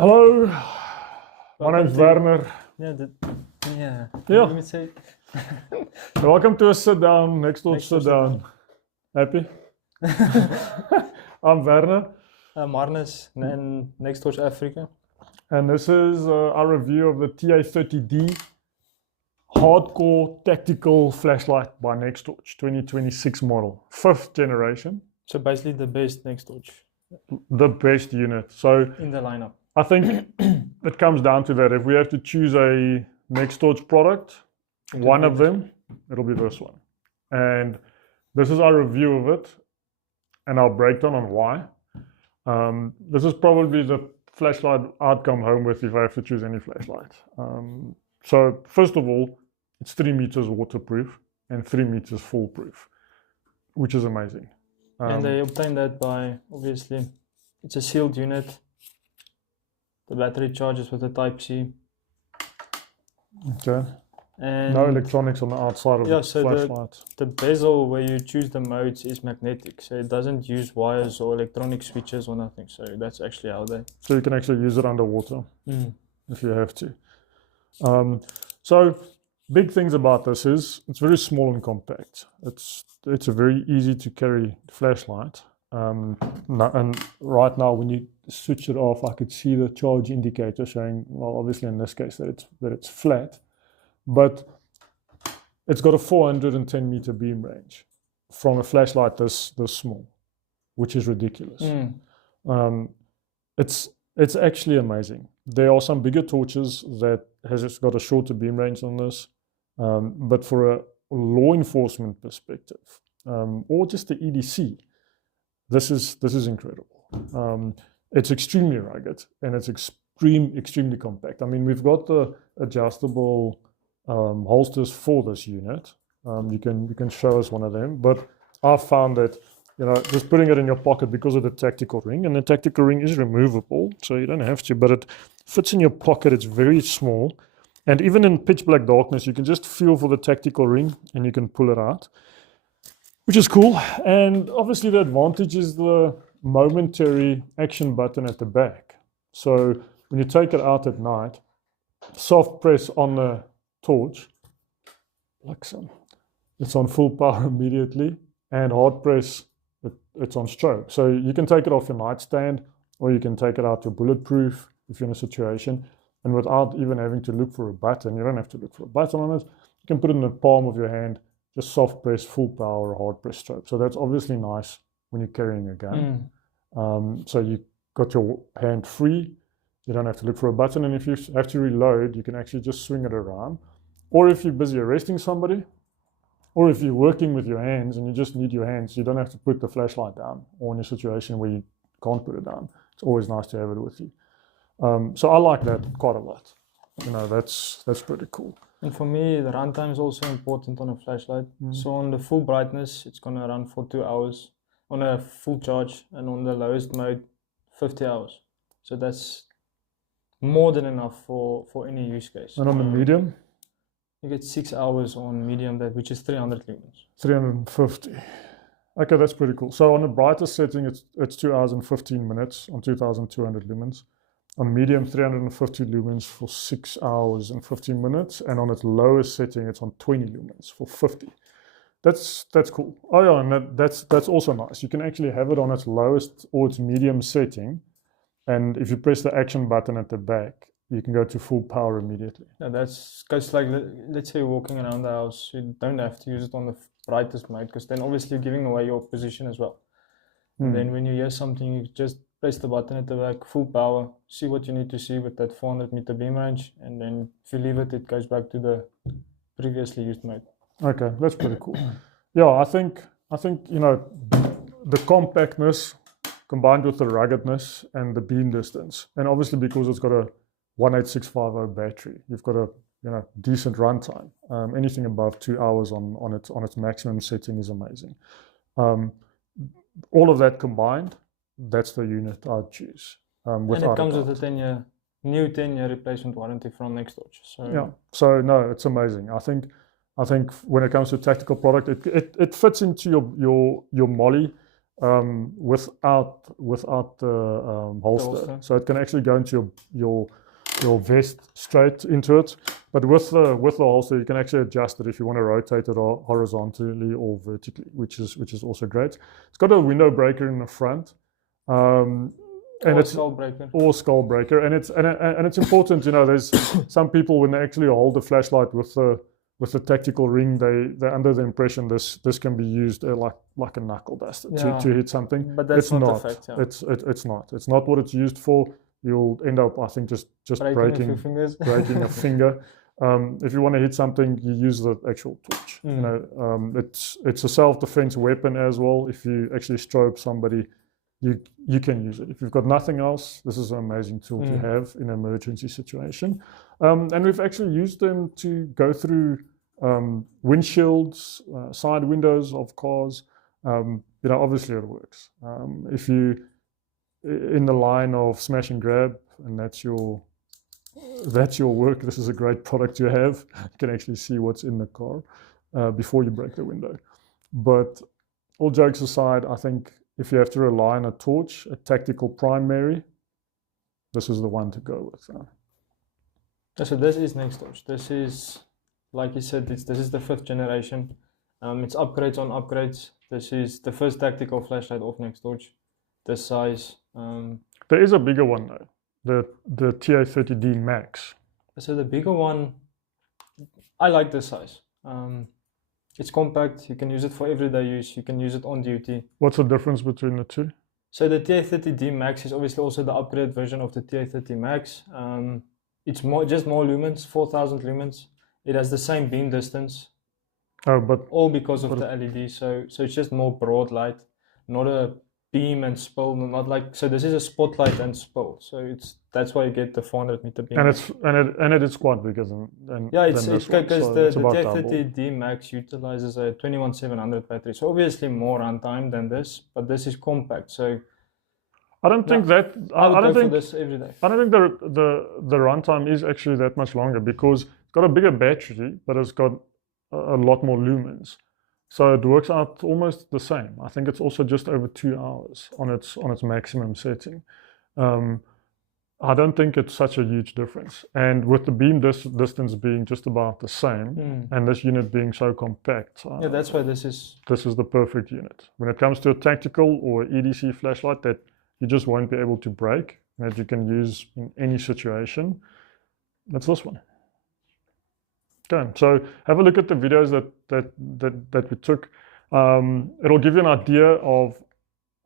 Hello, my name's Welcome Werner. Yeah. Yeah. Let me say, Welcome to a sit down, NEXTORCH NEXTORCH Sitdown. Happy? I'm Werner, Marnus in NEXTORCH Africa. and this is our review of the TA30D hardcore tactical flashlight by NEXTORCH 2026 model, 5th generation, So basically the best NEXTORCH the best unit. So in the lineup. I think it comes down to that. If we have to choose a NEXTORCH product, one of them, it'll be this one. And this is our review of it and our breakdown on why. This is probably the flashlight I'd come home with if I have to choose any flashlight. So first of all, it's 3 meters waterproof and 3 meters foolproof, which is amazing. And they obtain that by, obviously, it's a sealed unit. The battery charges with a Type-C. Okay. And No electronics on the outside of the flashlight. the bezel where you choose the modes is magnetic. So it doesn't use wires or electronic switches or nothing. So that's actually how they... So you can actually use it underwater if you have to. So big things about this is it's very small and compact. It's a very easy to carry flashlight. And right now when you switch it off, I could see the charge indicator showing, well, obviously in this case that it's flat, but it's got a 410 meter beam range from a flashlight this small, which is ridiculous. It's actually amazing. There are some bigger torches that has got a shorter beam range than this, but for a law enforcement perspective, or just the EDC, this is incredible. It's extremely rugged and it's extremely compact. I mean, we've got the adjustable holsters for this unit. You can show us one of them, but I've found that, you know, just putting it in your pocket because of the tactical ring, and the tactical ring is removable, so you don't have to, but it fits in your pocket. It's very small, and even in pitch black darkness, you can just feel for the tactical ring and you can pull it out, which is cool. And obviously the advantage is the momentary action button at the back. So when you take it out at night, soft press on the torch, like so, it's on full power immediately, and hard press, it's on strobe. So you can take it off your nightstand, or you can take it out your bulletproof if you're in a situation, and without even having to look for a button. You don't have to look for a button on it. You can put it in the palm of your hand, just soft press, full power, hard press strobe. So that's obviously nice when you're carrying a gun. So you got your hand free. You don't have to look for a button, and if you have to reload, you can actually just swing it around. Or if you're busy arresting somebody, or if you're working with your hands and you just need your hands, you don't have to put the flashlight down, or in a situation where you can't put it down. It's always nice to have it with you. So I like that quite a lot. You know, that's pretty cool. And for me, the runtime is also important on a flashlight. So on the full brightness, it's going to run for 2 hours on a full charge, and on the lowest mode, 50 hours. So that's more than enough for any use case. And on the medium? You get 6 hours on medium, which is 300 lumens. 350. Okay, that's pretty cool. So on the brightest setting, it's 2 hours and 15 minutes on 2200 lumens. On medium, 350 lumens for 6 hours and 15 minutes. And on its lowest setting, it's on 20 lumens for 50. That's cool. Oh yeah, and that's also nice. You can actually have it on its lowest or its medium setting. And if you press the action button at the back, you can go to full power immediately. Yeah, that's because, like, let's say you're walking around the house, you don't have to use it on the brightest mode, because then obviously you're giving away your position as well. And then when you hear something, you just press the button at the back, full power, see what you need to see with that 400 meter beam range, and then if you leave it, it goes back to the previously used mode. Okay, that's pretty cool. Yeah, I think you know, the compactness combined with the ruggedness and the beam distance, and obviously because it's got a 18650 battery, you've got a, you know, decent runtime. Anything above 2 hours on its maximum setting is amazing. All of that combined, that's the unit I'd choose. And it comes with a new 10-year replacement warranty from NEXTORCH. So yeah, so no, it's amazing. I think when it comes to tactical product, it fits into your molly without the holster. So it can actually go into your vest straight into it. But with the holster, you can actually adjust it if you want to rotate it horizontally or vertically, which is also great. It's got a window breaker in the front. Or skull breaker, and it's important. You know, there's some people when they actually hold the flashlight with the tactical ring, they're under the impression this can be used like a knuckle duster to hit something. But that's not the fact. Yeah. It's not. It's not what it's used for. You'll end up, I think, just breaking a finger. If you want to hit something, you use the actual torch. You know, it's a self-defense weapon as well. If you actually strobe somebody, you can use it. If you've got nothing else, this is an amazing tool to have in an emergency situation. And we've actually used them to go through windshields, side windows of cars. You know, obviously it works. If you in the line of smash and grab, and that's your work, this is a great product to have. You can actually see what's in the car before you break the window. But all jokes aside, I think if you have to rely on a torch, a tactical primary, this is the one to go with. So this is NEXTORCH. This is, like you said, this is the 5th generation. It's upgrades on upgrades. This is the first tactical flashlight of NEXTORCH. This size. There is a bigger one though, the TA30D Max. So the bigger one, I like this size. It's compact. You can use it for everyday use. You can use it on duty. What's the difference between the two? So the TA30D Max is obviously also the upgrade version of the TA30 Max. It's just more lumens, 4,000 lumens. It has the same beam distance. Oh, but all because of the LED. So it's just more broad light, not a beam and spill. Not like, so this is a spotlight and spill. So that's why you get the 400 meter beam. And it is quite bigger than it's because the TA30D Max utilizes a 21700 battery. So obviously more runtime than this, but this is compact. So I don't think that I don't think this every day. I don't think the runtime is actually that much longer because it's got a bigger battery, but it's got a lot more lumens. So it works out almost the same. I think it's also just over 2 hours on its maximum setting. I don't think it's such a huge difference. And with the beam distance being just about the same, and this unit being so compact, that's why this is the perfect unit. When it comes to a tactical or EDC flashlight that you just won't be able to break, that you can use in any situation, that's this one. Okay, so have a look at the videos that we took. It'll give you an idea of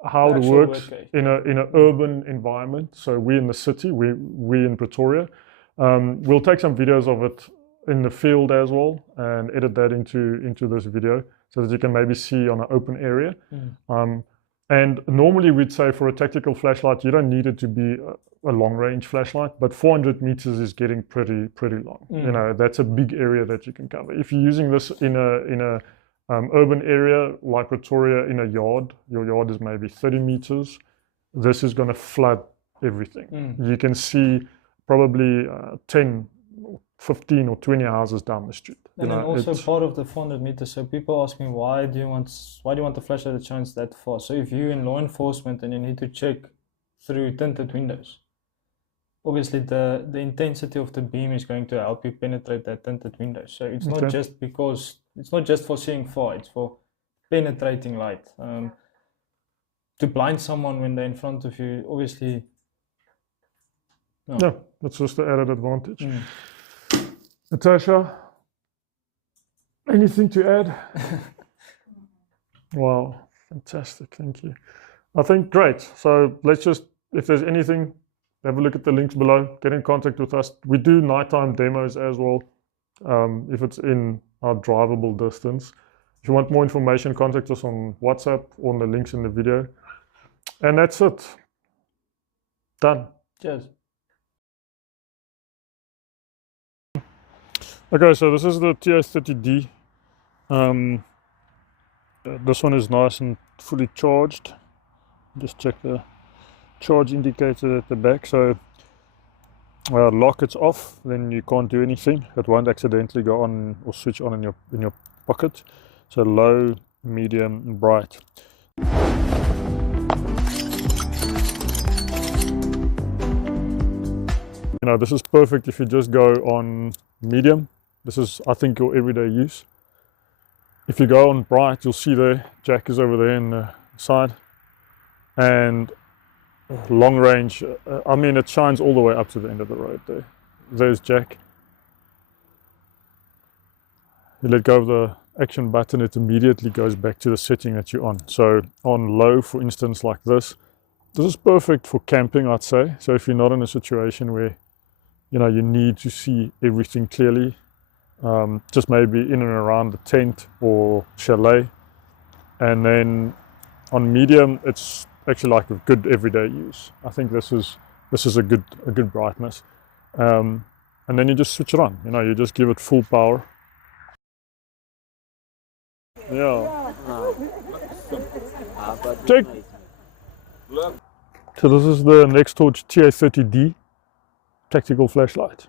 how it works in an urban environment. So we in the city, we in Pretoria. We'll take some videos of it in the field as well and edit that into this video so that you can maybe see on an open area. And normally we'd say for a tactical flashlight, you don't need it to be a long range flashlight, but 400 meters is getting pretty long. You know, that's a big area that you can cover. If you're using this in a urban area like Pretoria, in a yard, your yard is maybe 30 meters, this is going to flood everything. You can see probably 10, 15 or 20 houses down the street. And then also part of the 400 meters. So people ask me, why do you want the flashlight that shines that far? So if you're in law enforcement and you need to check through tinted windows, obviously the intensity of the beam is going to help you penetrate that tinted window. So it's not just because, it's not just for seeing far, it's for penetrating light. To blind someone when they're in front of you, obviously. No. Yeah, that's just the added advantage. Natasha, anything to add? Wow, fantastic, thank you. I think great. So let's just, if there's anything, have a look at the links below, get in contact with us. We do nighttime demos as well, if it's in our drivable distance. If you want more information, contact us on WhatsApp or on the links in the video. And that's it. Done. Cheers. Okay, so this is the TA30D. This one is nice and fully charged. Just check the charge indicator at the back. So lock it's off, then you can't do anything. It won't accidentally go on or switch on in your pocket. So low, medium, and bright. You know, this is perfect if you just go on medium. This is, I think, your everyday use. If you go on bright, you'll see the jack is over there in the side. And long range, I mean, it shines all the way up to the end of the road there. There's jack. You let go of the action button, it immediately goes back to the setting that you're on. So on low, for instance, like this is perfect for camping, I'd say. So if you're not in a situation where, you know, you need to see everything clearly, just maybe in and around the tent or chalet. And then on medium, it's actually like a good everyday use. I think this is a good brightness. And then you just switch it on. You know, you just give it full power. Yeah. Check. So this is the NEXTORCH TA30D tactical flashlight.